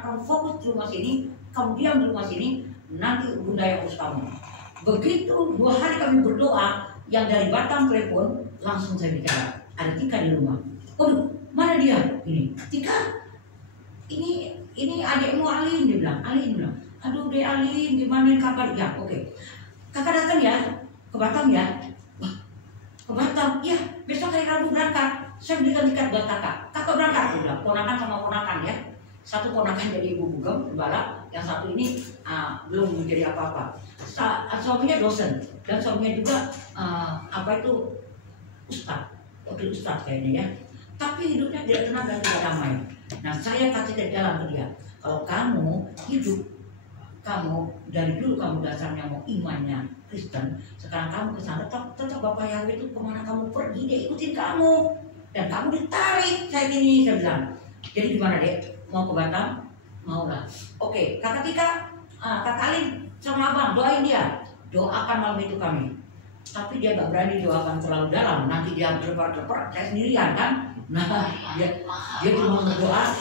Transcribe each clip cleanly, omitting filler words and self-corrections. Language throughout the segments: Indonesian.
karena kamu fokus di rumah sini, kamu diam di rumah sini, nanti bunda yang urus kamu. Begitu 2 hari kami berdoa, yang dari Batam telepon, langsung saya bicara, ada Tika di rumah. Waduh, mana dia? Ini Tika, ini adikmu Alin, dia bilang. Alin bilang, aduh deh Alin, gimana kabar? Ya oke, kakak datang ya ke Batam ya. Wah, ke Batam? Ya, besok hari Rabu berangkat. Saya belikan tiket buat kakak. Kakak berangkat, dia bilang. Ponakan sama ponakan ya. Satu ponakan jadi ibu bugem, gembala. Yang satu ini belum menjadi apa-apa. Suaminya dosen dan suaminya juga ustadz, wakil ustadz kayaknya ya. Tapi hidupnya tidak tenang dan tidak damai. Nah, saya kasih jalan ke dia. Kalau kamu hidup, kamu dari dulu kamu dasarnya mau imannya Kristen, sekarang kamu ke sana tetap Bapak Yahweh itu kemana kamu pergi dia ikutin kamu dan kamu ditarik kayak gini, saya bilang. Jadi gimana dek? Mau ke Batam? Mau lah. Oke, kakak Tika, kakak Alin sama abang doain dia, doakan malam itu kami. Tapi dia gak berani doakan terlalu dalam, nanti dia berdebar-debar, saya sendirian kan. Nah, dia cuma berdoa,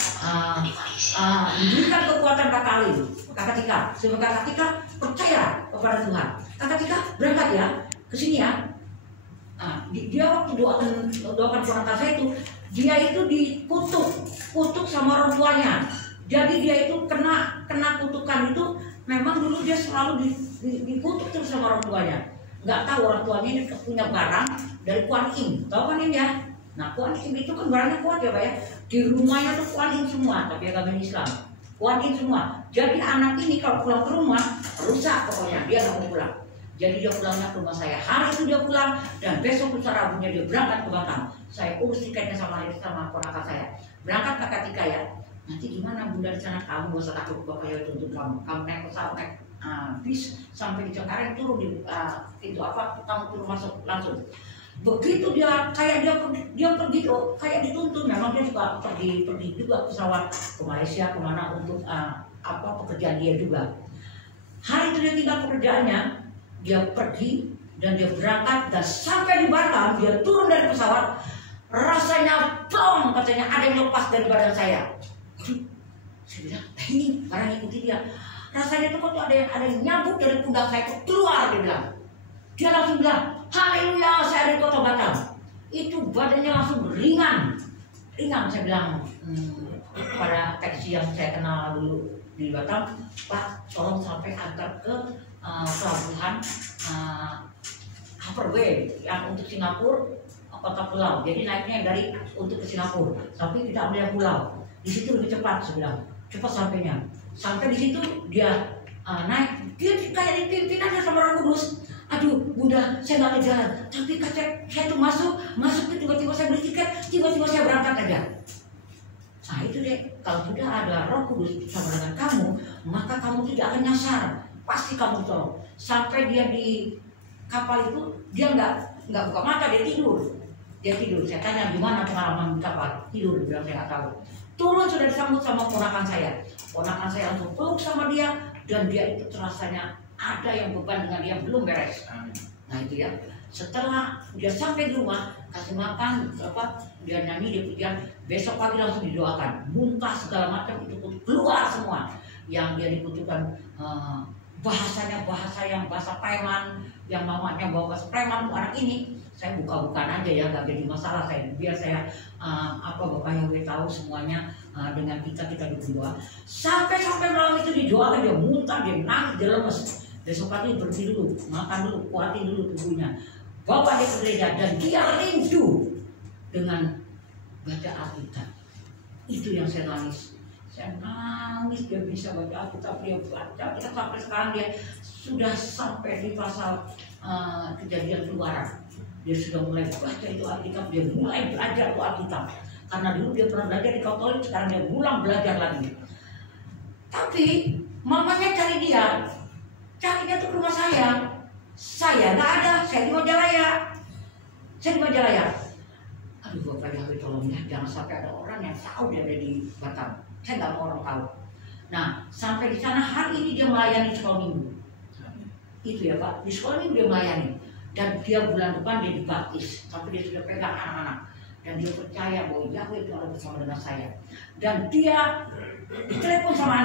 diberikan kekuatan kakak Alin, kakak Tika, supaya kakak Tika percaya kepada Tuhan. Kakak Tika berangkat ya, ke sini ya. Dia waktu doakan ponakan saya itu, dia itu dikutuk sama orang tuanya. Jadi dia itu kena kutukan itu, memang dulu dia selalu dikutuk terus sama orang tuanya. Nggak tahu orang tuanya ini punya barang dari Kuan Im, tahu kan ini ya? Nah, Kuan Im itu kan barangnya kuat ya Pak ya. Di rumahnya tuh Kuan Im semua, tapi agama Islam. Kuan Im semua. Jadi anak ini kalau pulang ke rumah rusak pokoknya, dia nggak mau pulang. Jadi dia pulangnya ke rumah saya. Hari itu dia pulang dan besok lusa Rabunya dia berangkat ke Batam. Saya urus tiketnya sama ponakan saya. Berangkat kakak Tika ya. Nanti gimana bunda di sana, kamu gak usah takut Bapak Yahweh tuntut kamu. Kamu naik pesawat, naik bis sampai di Cengkareng, turun di pintu kamu turun masuk langsung. Begitu dia kayak dia pergi tuh kayak dituntun. Memang dia juga pergi juga pesawat ke Malaysia kemana untuk pekerjaan dia juga. Hari itu dia tinggal pekerjaannya, dia pergi dan dia berangkat dan sampai di Batam dia turun dari pesawat, rasanya plong, katanya ada yang lepas dari badan saya. Saya bilang, ini barang ikuti dia. Rasanya tuh kok ada yang nyambut dari pundak saya keluar, dia bilang. Dia langsung bilang, haleluya, saya ada di kota Batam. Itu badannya langsung ringan. Saya bilang pada taksi yang saya kenal dulu di Batam, Pak, tolong sampai antar ke pelabuhan Haverway yang untuk Singapura kota pulau. Jadi naiknya untuk ke Singapura, tapi tidak boleh pulau. Di situ lebih cepat, saya bilang. Cepat sampainya. Sampai di situ dia naik, dia kayak dipimpin aja sama Roh Kudus. Aduh, bunda, saya nggak ada jalan. Tapi saya tuh masuk tiba-tiba saya beli tiket, tiba-tiba saya berangkat aja. Nah itu deh, kalau sudah ada Roh Kudus bersama dengan kamu, maka kamu tidak akan nyasar. Pasti kamu tolong. Sampai dia di kapal itu, dia nggak buka mata, dia tidur. Saya tanya gimana pengalaman di kapal, tidur, dia bilang saya nggak tahu. Turun sudah disambut sama ponakan saya langsung peluk sama dia, dan dia itu rasanya ada yang beban dengan dia belum beres. Nah itu ya, setelah dia sampai di rumah, kasih makan, dia nyanyi, dia pujian, besok pagi langsung didoakan, muntah segala macam itu keluar semua. Yang dia dibutuhkan bahasanya bahasa preman, yang mamanya bawa bahasa preman anak ini. Saya buka-bukaan aja ya, gak jadi masalah. Biar saya Bapak Yahweh tahu semuanya dengan kita berdoa. Sampai malam itu didoakan, dia muntah, dia nangis, dia lemes. Besok pagi berhenti dulu, makan dulu, kuatin dulu tubuhnya. Bawa dia ke gereja dan dia rindu dengan baca Alkitab. Itu yang saya nangis. Dia bisa baca Alkitab, dia baca. Kita sampai sekarang dia sudah sampai di pasal Kejadian Keluaran. Dia sudah mulai baca itu Alkitab, dia mulai belajar itu Alkitab. Karena dulu dia pernah belajar di Katolik, sekarang dia pulang belajar lagi. Tapi mamanya carinya tuh ke rumah saya. Saya nggak ada, saya di Majalaya. Aduh Bapak Yahweh tolong ya, jangan sampai ada orang yang tahu dia ada di Batam. Saya nggak mau orang tahu. Nah sampai di sana hari ini dia melayani sekolah minggu. Itu ya Pak, di sekolah minggu dia melayani. Dan dia bulan depan dia dibaptis, tapi dia sudah pegang anak-anak. Dan dia percaya bahwa Yahweh itu ada bersama dengan saya. Dan dia ditelepon sama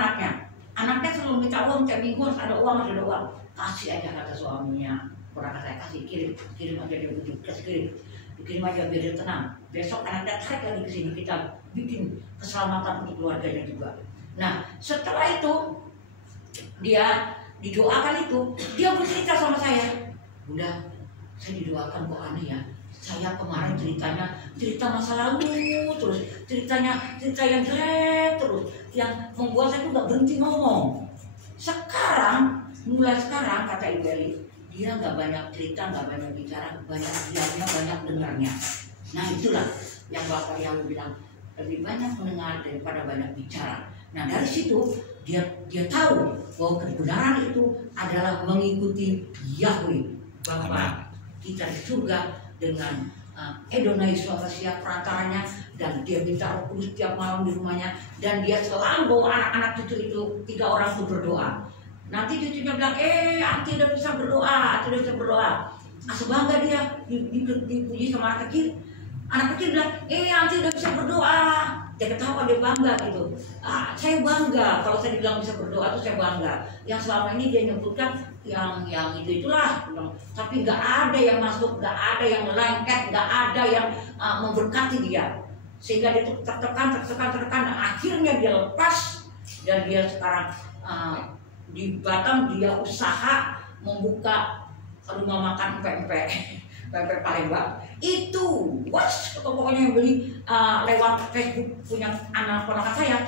dong, tiap minggu harus ada uang, kasih aja kata suaminya. Pernah saya kasih, kirim aja dia butuh, kirim aja biar dia tenang. Besok anaknya tarik lagi ke sini, kita bikin keselamatan untuk keluarganya juga. Nah setelah itu dia didoakan itu, dia bercerita sama saya, Bunda, saya didoakan kok aneh ya. Saya kemarin cerita masa lalu terus, cerita yang jelek terus, yang membuat saya tuh nggak berhenti ngomong. Mulai sekarang kata Ibu Eli, dia nggak banyak cerita, nggak banyak bicara, banyak diamnya, banyak dengarnya. Nah itulah yang Bapak yang bilang, lebih banyak mendengar daripada banyak bicara. Nah dari situ dia tahu bahwa kebenaran itu adalah mengikuti Yahweh Bapa kita di surga dengan Edonai Swafasia perantaranya, dan dia minta Roh Kudus tiap malam di rumahnya, dan dia selalu bawa anak-anak cucu itu 3 orang itu berdoa. Nanti cucunya bilang, Anti udah bisa berdoa, Asa bangga dia dipuji sama anak kecil. Anak kecil bilang, Anti udah bisa berdoa. Dia ketawa, dia bangga gitu. Saya bangga kalau saya dibilang bisa berdoa, itu saya bangga. Yang selama ini dia nyebutkan yang itulah, tapi nggak ada yang masuk, nggak ada yang lengket, nggak ada yang memberkati dia, sehingga dia tertekan. Akhirnya dia lepas, dan dia sekarang di Batam dia usaha membuka rumah makan pempek Palembang. Itu pokoknya yang beli lewat Facebook punya anak ponakan saya,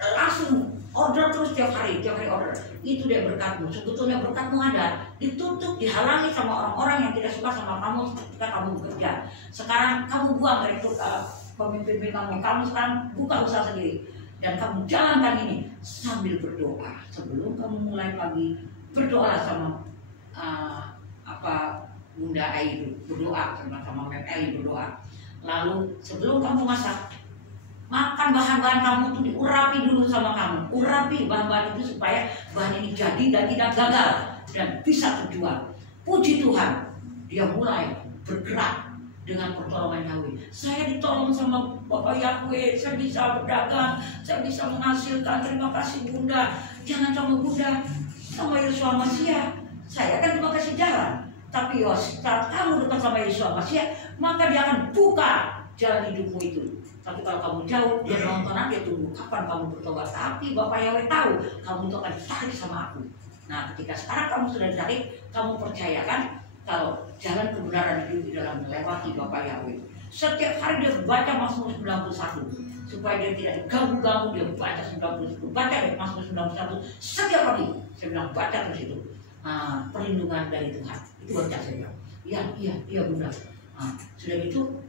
langsung order terus tiap hari order. Itu dia berkatmu. Sebetulnya berkatmu ada, ditutup, dihalangi sama orang-orang yang tidak suka sama kamu ketika kamu bekerja. Sekarang kamu buang rektur pemimpin kamu sekarang buka usaha sendiri, dan kamu jalankan ini sambil berdoa. Sebelum kamu mulai pagi, berdoa sama Bunda Ai, berdoa sama Mem Eli, berdoa. Lalu sebelum kamu masak, makan bahan-bahan kamu itu diurapi dulu sama kamu. Urapi bahan-bahan itu supaya bahan ini jadi dan tidak gagal dan bisa terjual. Puji Tuhan, dia mulai bergerak dengan pertolongan Yahweh. Saya ditolong sama Bapak Yahweh, saya bisa berdagang, saya bisa menghasilkan. Terima kasih Bunda. Jangan sama Bunda, sama Yeshua Mashiach. Saya kan cuma kasih jalan, tapi saat kamu dekat sama Yeshua Mashiach, maka dia akan buka jalan hidupmu itu. Tapi kalau kamu jauh, dia nonton aja, tunggu kapan kamu bertobat. Tapi Bapak Yahweh tahu kamu itu akan ditarik sama aku. Nah ketika sekarang kamu sudah ditarik, kamu percayakan kalau jalan kebenaran itu di dalam melewati Bapak Yahweh. Setiap hari dia baca Mazmur 91 supaya dia tidak diganggu-ganggu. Dia baca 91, baca Mazmur 91 setiap hari. Saya bilang baca terus itu. Perlindungan dari Tuhan itu baca. Saya bilang iya Bunda. Sudah gitu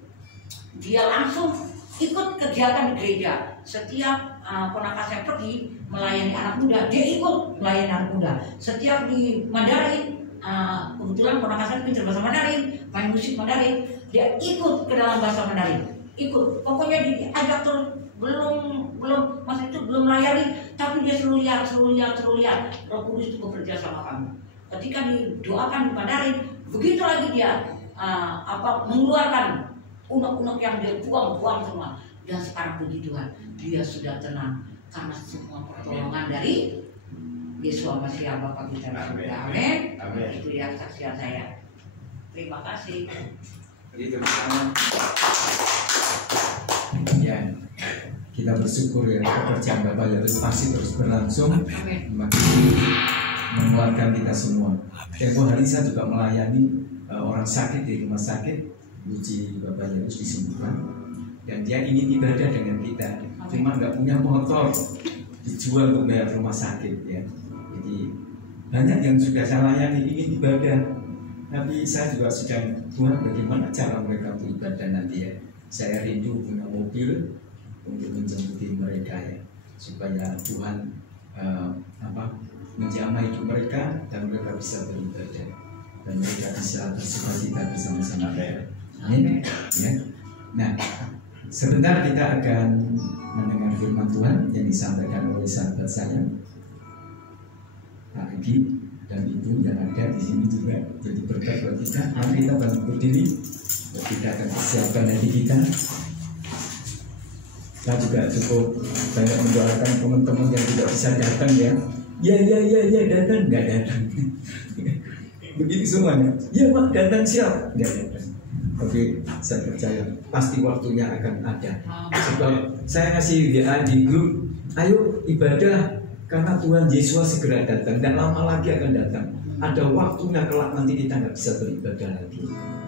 dia langsung ikut kegiatan di gereja. Setiap ponakan saya pergi melayani anak muda, dia ikut melayani anak muda. Setiap di Mandarin, kebetulan ponakan saya pintar bahasa Mandarin, main musik Mandarin, dia ikut ke dalam bahasa Mandarin. Ikut, pokoknya diajak terus. Belum masa itu belum melayani, tapi dia selalu lihat Roh Kudus itu bekerja sama kamu. Ketika didoakan di Mandarin, begitu lagi dia mengeluarkan unek-unek yang dia buang semua. Dan sekarang puji Tuhan, dia sudah tenang karena semua pertolongan dari Yeshua Mashiach Bapa kita. Amin. Itu ya saksian saya. Terima kasih. Ya, kita bersyukur ya pekerjaan Bapak Yahweh masih terus berlangsung, menguatkan kita semua. Tempoh hari saya juga melayani orang sakit di rumah sakit. Puji Bapak Yahweh disembuhkan, dan dia ingin ibadah dengan kita, cuma nggak punya motor, dijual untuk bayar rumah sakit ya. Jadi banyak yang sudah saya layani ingin ibadah, tapi saya juga sedang Tuhan bagaimana cara mereka beribadah nanti ya. Saya rindu punya mobil untuk menjemput mereka ya, supaya Tuhan menjamah hidup mereka dan mereka bisa beribadah dan mereka bisa bersukacita bersama-sama ya. Amin ya. Nah, sebentar kita akan mendengar firman Tuhan yang disampaikan oleh sahabat saya Pak Agi dan Ibu yang ada di sini juga jadi berkat buat kita. Mari kita bantu berdiri. Kita akan persiapkan hati kita. Saya juga cukup banyak mendoakan teman-teman yang tidak bisa datang ya. Ya datang, nggak datang. Begitu semuanya. Ya Pak, datang siap, nggak datang. Oke, saya percaya pasti waktunya akan ada. Sebab saya ngasih WA di grup, ayo ibadah karena Tuhan Yesus segera datang. Tidak lama lagi akan datang. Ada waktunya kelak nanti kita nggak bisa beribadah lagi.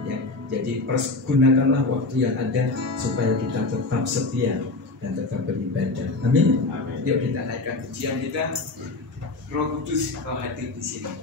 Ya, jadi gunakanlah waktu yang ada supaya kita tetap setia dan tetap beribadah. Amin. Amin. Yuk kita naikkan pujian kita. Roh Kudus kau hadir di sini.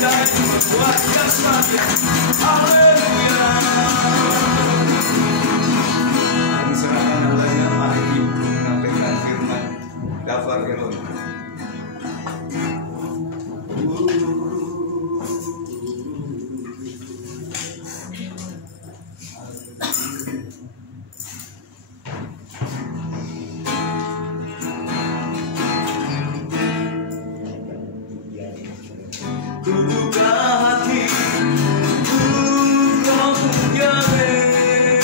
dan membuat kesaksian. Haleluya. Kami serahkan adanya, mari menyampaikan firman Gafar Elon. Kubuka hati untuk Yahweh,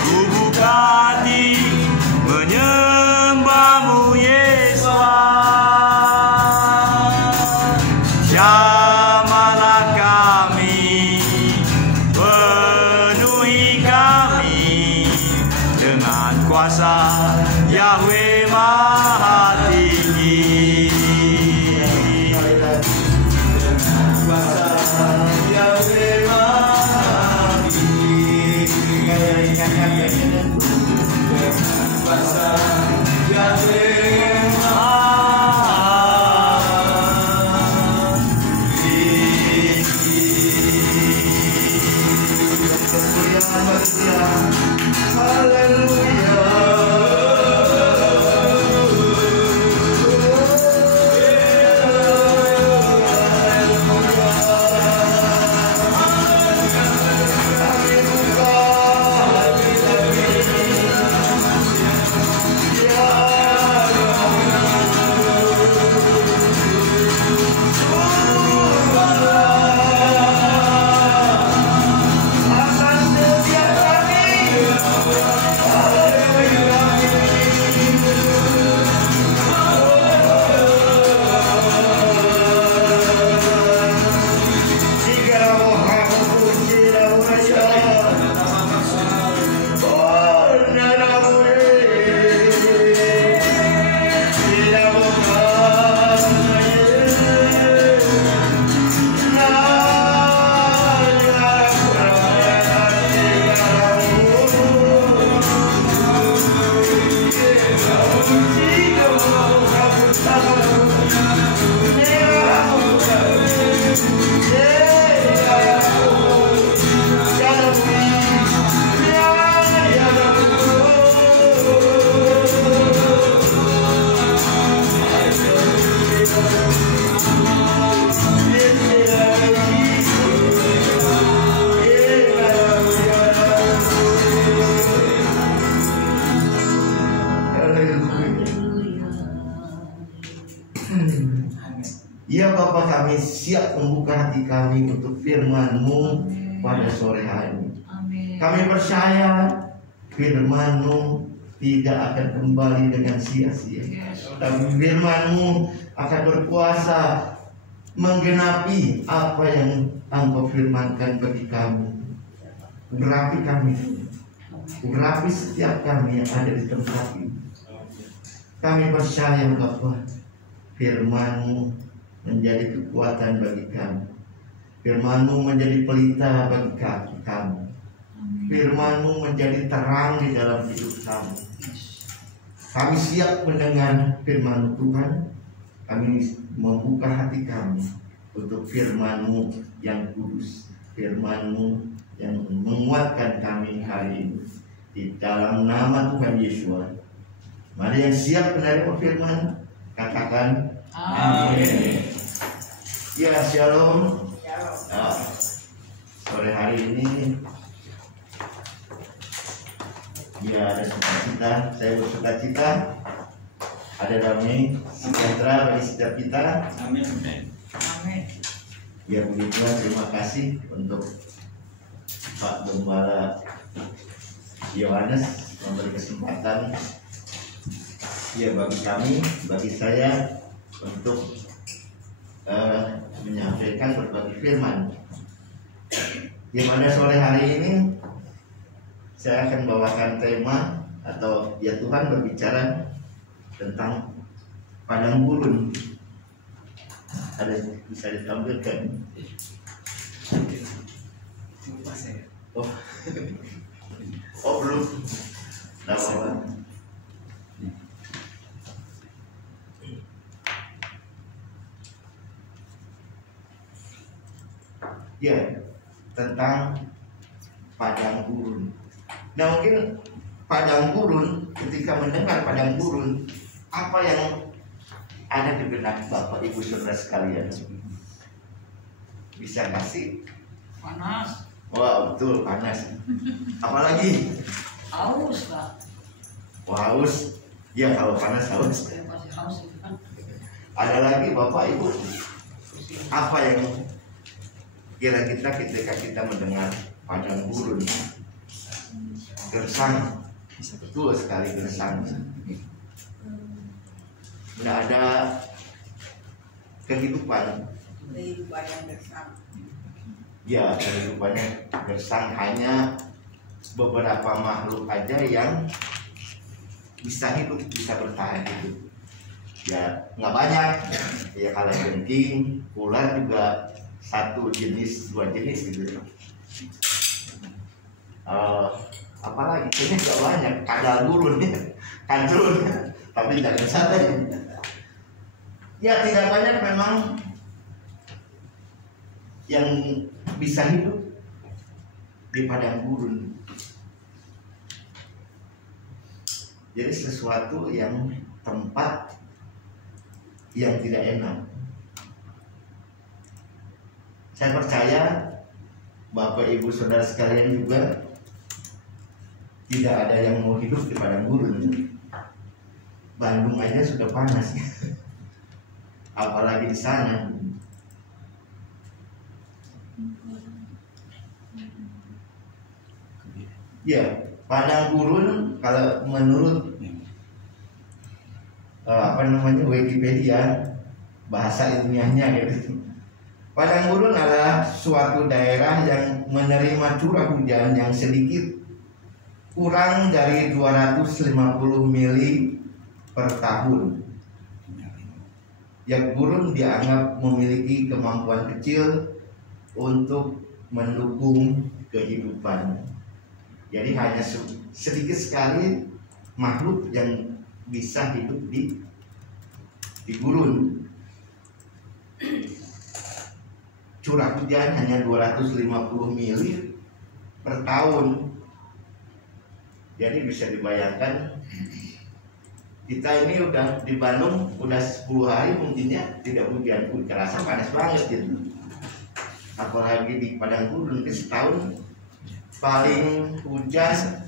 kubuka hati menyembahmu Yesus. Jamalah kami, penuhi kami dengan kuasa Yahweh Maha Tinggi. Ya Bapa, kami siap membuka hati kami untuk firman-Mu pada sore hari ini. Kami percaya firman-Mu tidak akan kembali dengan sia-sia, tapi firman-Mu akan berkuasa menggenapi apa yang Engkau firmankan bagi kami. Urapi kami, urapi setiap kami yang ada di tempat ini. Kami percaya Bapa, firman-Mu menjadi kekuatan bagi kami. Firman-Mu menjadi pelita bagi kaki kami. Firman-Mu menjadi terang di dalam hidup kami. Kami siap mendengar firman Tuhan. Kami membuka hati kami untuk firman-Mu yang kudus, firman-Mu yang menguatkan kami hari ini. Di dalam nama Tuhan Yesus. Mari yang siap menerima firman, katakan amin. Ya, shalom. Nah, sore hari ini ya ada sukacita, saya bersukacita, ada damai sejahtera bagi setiap kita. Amin. Ya begitu, terima kasih untuk Pak Gembala Yohanes memberi kesempatan ya bagi kami, bagi saya untuk menyampaikan berbagai firman. Di mana sore hari ini saya akan bawakan tema atau ya Tuhan berbicara tentang padang gurun. Ada bisa ditampilkan? Oh belum. Nah, Ya, tentang padang gurun. Nah, mungkin padang gurun, ketika mendengar padang gurun, apa yang ada di benak Bapak Ibu Saudara sekalian? Bisa kasih? Panas. Wah, betul, panas. Apalagi? Haus, Pak. Wah, haus. Ya, kalau panas haus. Saya pasti haus itu kan. Ada lagi Bapak Ibu, apa yang kira kita ketika kita mendengar padang gurun? Gersang. Betul sekali, gersang. Tidak ada kehidupan. Kehidupan yang gersang. Ya, kehidupannya gersang, hanya beberapa makhluk aja yang bisa hidup, bisa bertahan hidup. Ya, nggak banyak. Ya, kalajengking, ular juga satu jenis, dua jenis gitu. Apalagi kayaknya nggak banyak. Kadal gurun ya, kancurun, tapi jangan santai. Ya, tidak banyak memang yang bisa hidup di padang gurun. Jadi sesuatu yang tempat yang tidak enak. Saya percaya Bapak Ibu Saudara sekalian juga tidak ada yang mau hidup di padang gurun. Bandung aja sudah panas, apalagi di sana. Ya, padang gurun kalau menurut Wikipedia, bahasa ilmiahnya gitu. Padang gurun adalah suatu daerah yang menerima curah hujan yang sedikit kurang dari 250 mili per tahun. Yang gurun dianggap memiliki kemampuan kecil untuk mendukung kehidupan. Jadi hanya sedikit sekali makhluk yang bisa hidup di gurun. Curah hujan hanya 250 mili per tahun. Jadi bisa dibayangkan, kita ini udah di Bandung udah 10 hari mungkinnya tidak hujan, terasa panas banget gitu. Apalagi di padang gurun setahun paling hujan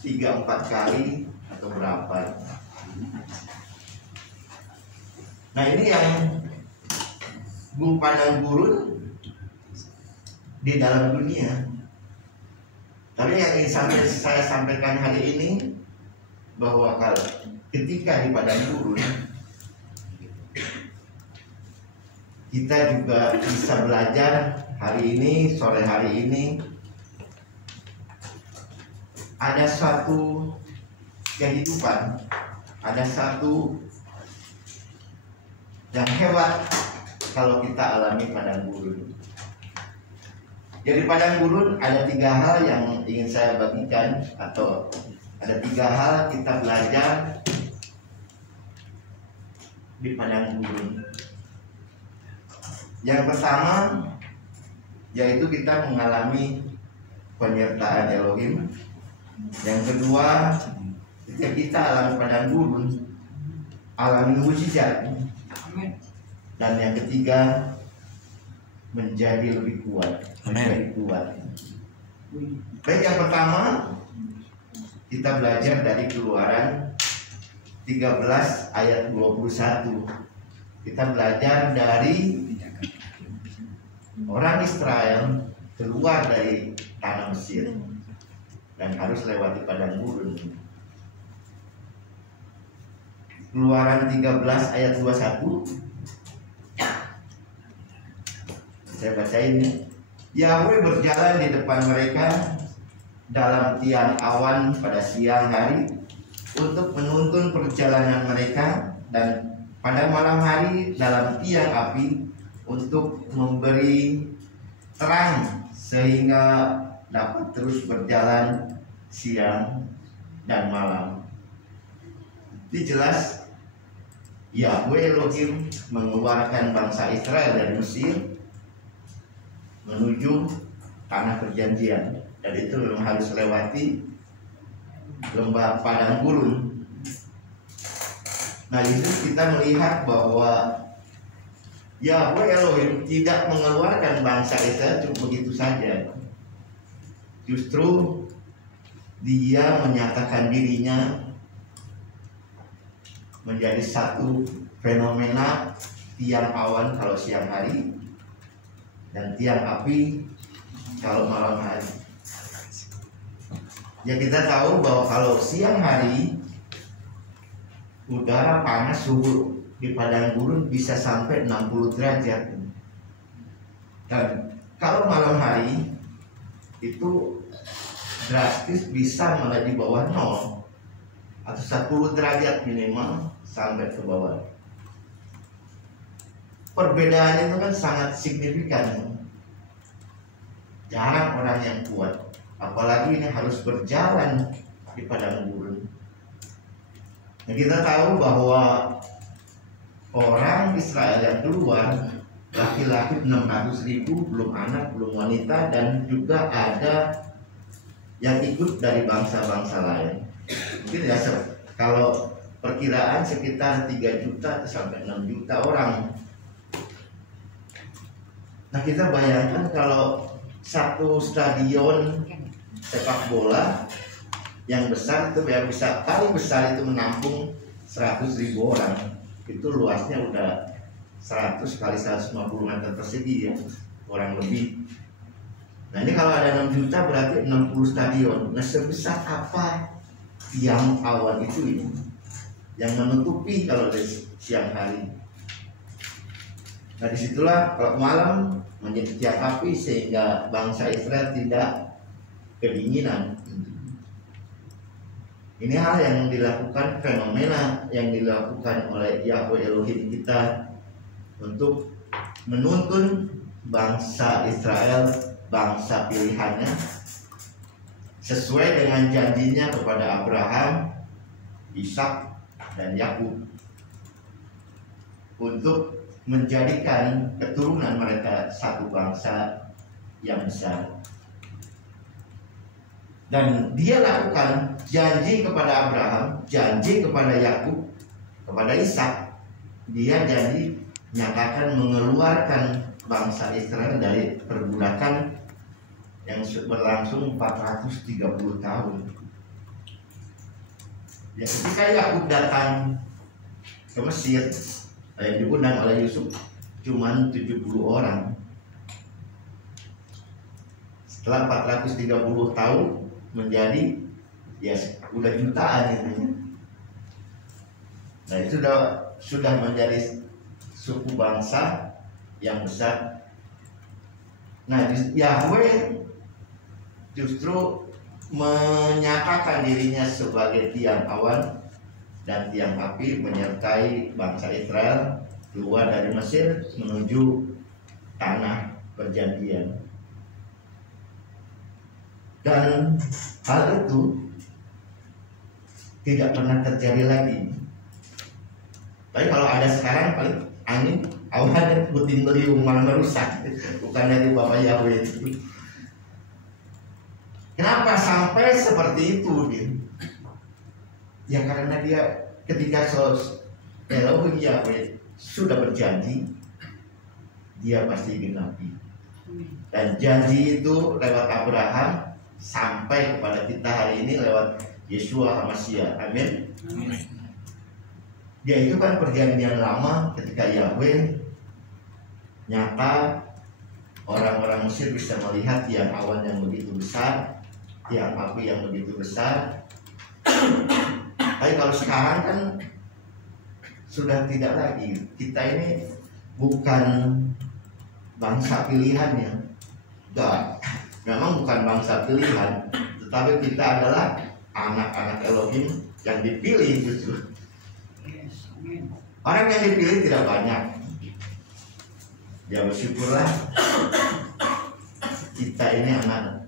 3-4 kali atau berapa. Nah, ini yang padang gurun di dalam dunia. Tapi yang ingin saya sampaikan hari ini, bahwa kalau ketika di padang gurun, kita juga bisa belajar hari ini, sore hari ini, ada satu kehidupan, ada satu yang hebat kalau kita alami padang gurun. Jadi padang gurun ada 3 hal yang ingin saya bagikan, atau ada 3 hal kita belajar di padang gurun. Yang pertama yaitu kita mengalami penyertaan Elohim. Yang kedua, ketika kita alami padang gurun, alami mujizat. Dan yang ketiga, menjadi lebih kuat. Menjadi kuat. Baik, yang pertama kita belajar dari Keluaran 13 ayat 21. Kita belajar dari orang Israel keluar dari tanah Mesir dan harus lewati padang gurun. Keluaran 13 ayat 21. Saya bacain. Yahweh berjalan di depan mereka dalam tiang awan pada siang hari untuk menuntun perjalanan mereka, dan pada malam hari dalam tiang api untuk memberi terang sehingga dapat terus berjalan siang dan malam. Ini jelas Yahweh Elohim mengeluarkan bangsa Israel dari Mesir menuju tanah perjanjian, dan itu memang harus lewati lembah padang gurun. Nah, itu kita melihat bahwa Yahweh Elohim tidak mengeluarkan bangsa Israel cuma begitu saja. Justru Dia menyatakan dirinya menjadi satu fenomena tiang awan kalau siang hari dan tiang api kalau malam hari. Ya, kita tahu bahwa kalau siang hari udara panas, suhu di padang gurun bisa sampai 60 derajat. Dan kalau malam hari itu drastis bisa mulai di bawah 0 atau 10 derajat minimal sampai ke bawah. Perbedaannya itu kan sangat signifikan. Jarang orang yang kuat, apalagi ini harus berjalan di padang gurun. Nah, kita tahu bahwa orang Israel yang keluar, laki-laki 600.000, belum anak, belum wanita, dan juga ada yang ikut dari bangsa-bangsa lain. Mungkin ya, kalau perkiraan sekitar 3 juta sampai 6 juta orang. Nah, kita bayangkan kalau satu stadion sepak bola yang besar itu ya, bisa paling besar itu menampung 100.000 orang. Itu luasnya udah 100 kali 150 meter persegi ya, kurang lebih. Nah, ini kalau ada 6 juta berarti 60 stadion. Nah, sebesar apa tiang awan itu ini yang menutupi kalau di siang hari. Nah, disitulah kalau malam menjadi tiang api sehingga bangsa Israel tidak kedinginan. Ini hal yang dilakukan, fenomena yang dilakukan oleh Yahweh Elohim kita untuk menuntun bangsa Israel, bangsa pilihannya, sesuai dengan janjinya kepada Abraham, Ishak, dan Yakub, untuk menjadikan keturunan mereka satu bangsa yang besar. Dan Dia lakukan janji kepada Abraham, janji kepada Yakub, kepada Ishak. Dia janji nyatakan mengeluarkan bangsa Israel dari perbudakan yang berlangsung 430 tahun. Ya, ketika Yakub datang ke Mesir, yang diundang oleh Yusuf cuman 70 orang. Setelah 430 tahun menjadi ya udah jutaan itu. Nah, itu sudah menjadi suku bangsa yang besar. Nah, Yahweh justru menyatakan dirinya sebagai tiang awan dan tiang api menyertai bangsa Israel keluar dari Mesir menuju tanah perjanjian. Dan hal itu tidak pernah terjadi lagi. Tapi kalau ada sekarang paling angin, awan, puting beliung, malah merusak. Bukan dari Bapak Yahweh itu. Kenapa sampai seperti itu dia? Ya karena dia ketika Elohim Yahweh sudah berjanji, dia pasti genapi. Dan janji itu lewat Abraham sampai kepada kita hari ini lewat Yeshua HaMashiach. Amin. Dia itu kan perjanjian lama ketika Yahweh nyata, orang-orang Mesir bisa melihat tiang awan yang begitu besar, tiang api yang begitu besar. Tapi kalau sekarang kan sudah tidak lagi. Kita ini bukan bangsa pilihannya. Enggak. Memang bukan bangsa pilihan, tetapi kita adalah anak-anak Elohim yang dipilih justru. Orang yang dipilih tidak banyak. Ya bersyukurlah kita ini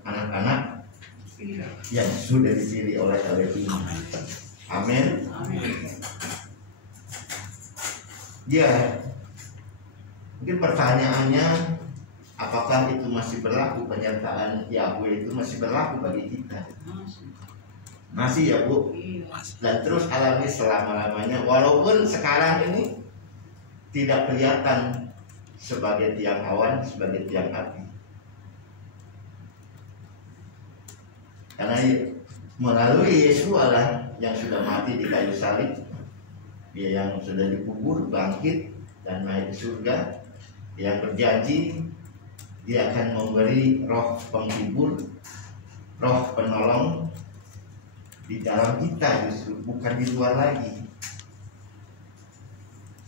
anak-anak yang sudah dipilih oleh Elohim. Amin. Ya, mungkin pertanyaannya, Apakah itu masih berlaku, penyertaan Yahweh itu masih berlaku bagi kita? Masih ya Bu? Dan terus alami selama-lamanya, walaupun sekarang ini tidak kelihatan sebagai tiang awan, sebagai tiang api. Karena melalui Yesus Allah yang sudah mati di kayu salib, dia yang sudah dikubur, bangkit dan naik ke surga, yang berjanji dia akan memberi roh penghibur, roh penolong di dalam kita, justru bukan di luar lagi.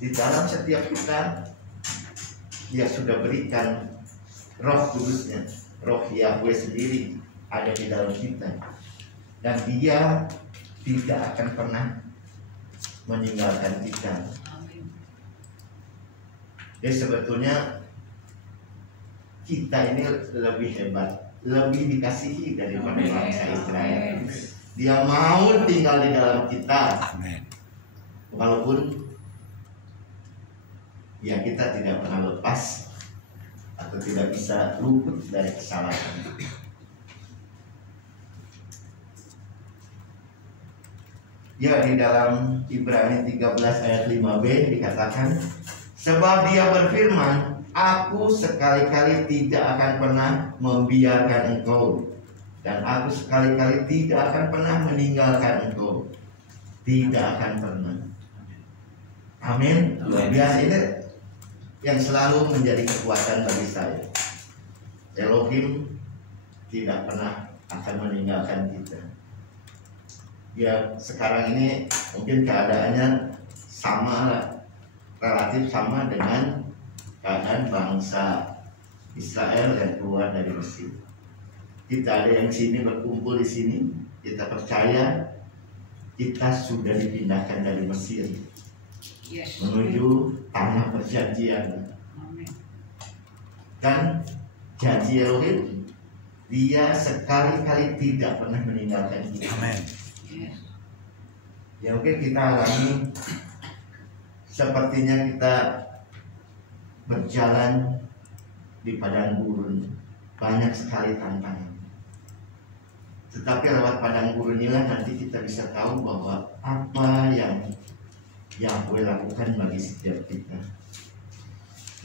Di dalam setiap kita dia sudah berikan roh kudusnya, roh Yahweh sendiri ada di dalam kita, dan dia tidak akan pernah meninggalkan kita. Jadi sebetulnya kita ini lebih hebat, lebih dikasihi daripada bangsa Israel. Dia mau tinggal di dalam kita. Amin. Walaupun ya kita tidak pernah lepas atau tidak bisa luput dari kesalahan. Ya, di dalam Ibrani 13 ayat 5b dikatakan, sebab dia berfirman, aku sekali-kali tidak akan pernah membiarkan engkau, dan aku sekali-kali tidak akan pernah meninggalkan engkau. Tidak akan pernah. Amin. Luar biasa, ini yang selalu menjadi kekuatan bagi saya. Elohim tidak pernah akan meninggalkan kita. Ya, sekarang ini mungkin keadaannya sama lah, relatif sama dengan keadaan bangsa Israel yang keluar dari Mesir. Kita ada yang sini berkumpul di sini, kita percaya kita sudah dipindahkan dari Mesir menuju tanah perjanjian. Dan janji Elohim, dia sekali-kali tidak pernah meninggalkan kita. Amin. Ya oke, kita alami sepertinya kita berjalan di padang gurun, banyak sekali tantangan. Tetapi lewat padang gurun inilah nanti kita bisa tahu bahwa apa yang Yahweh lakukan bagi setiap kita.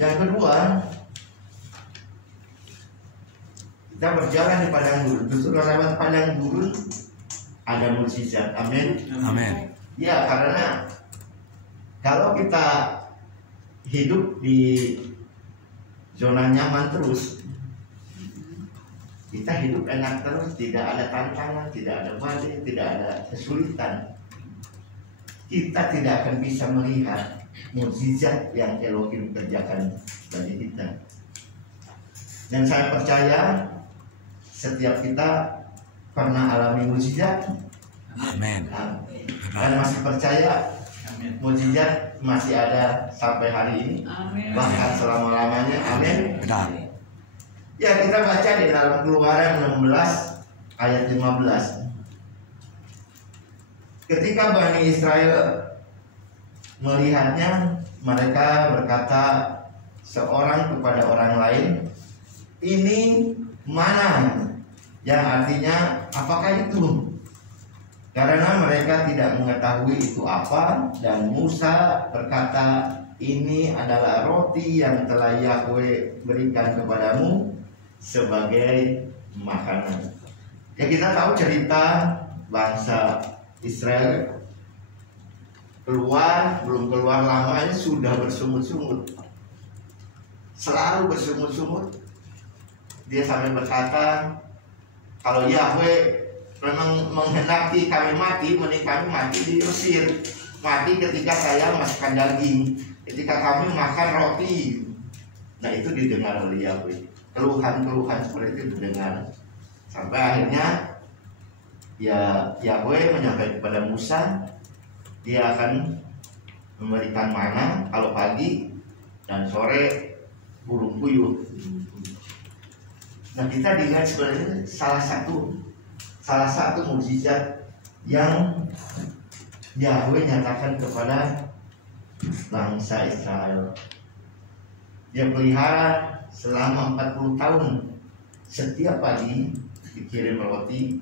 Yang kedua, kita berjalan di padang gurun. Justru lewat padang gurun ada mukjizat. Amin. Amin. Ya, karena kalau kita hidup di zona nyaman terus, kita hidup enak terus, tidak ada tantangan, tidak ada badai, tidak ada kesulitan, kita tidak akan bisa melihat mukjizat yang Elohim kerjakan bagi kita. Dan saya percaya setiap kita pernah alami mukjizat. Amin. Dan masih percaya mukjizat masih ada sampai hari ini, bahkan selama-lamanya. Amin. Benar. Ya, kita baca di dalam Keluaran 16 ayat 15. Ketika Bani Israel melihatnya, mereka berkata seorang kepada orang lain, ini mana? Yang artinya, apakah itu? Karena mereka tidak mengetahui itu apa. Dan Musa berkata, ini adalah roti yang telah Yahweh berikan kepadamu sebagai makanan. Ya, kita tahu cerita bangsa Israel keluar, belum keluar lama ini sudah bersungut-sungut, selalu bersungut-sungut. Dia sampai berkata, kalau Yahweh memang menghendaki kami mati, mending kami mati di Mesir. Mati ketika saya makan daging, ketika kami makan roti. Nah, itu didengar oleh Yahweh. Keluhan-keluhan seperti itu didengar. Sampai akhirnya ya Yahweh menyampaikan kepada Musa, dia akan memberikan mana kalau pagi dan sore burung puyuh. Nah, kita dilihat sebenarnya salah satu mukjizat yang Yahweh nyatakan kepada bangsa Israel. Dia pelihara selama 40 tahun. Setiap pagi dikirim roti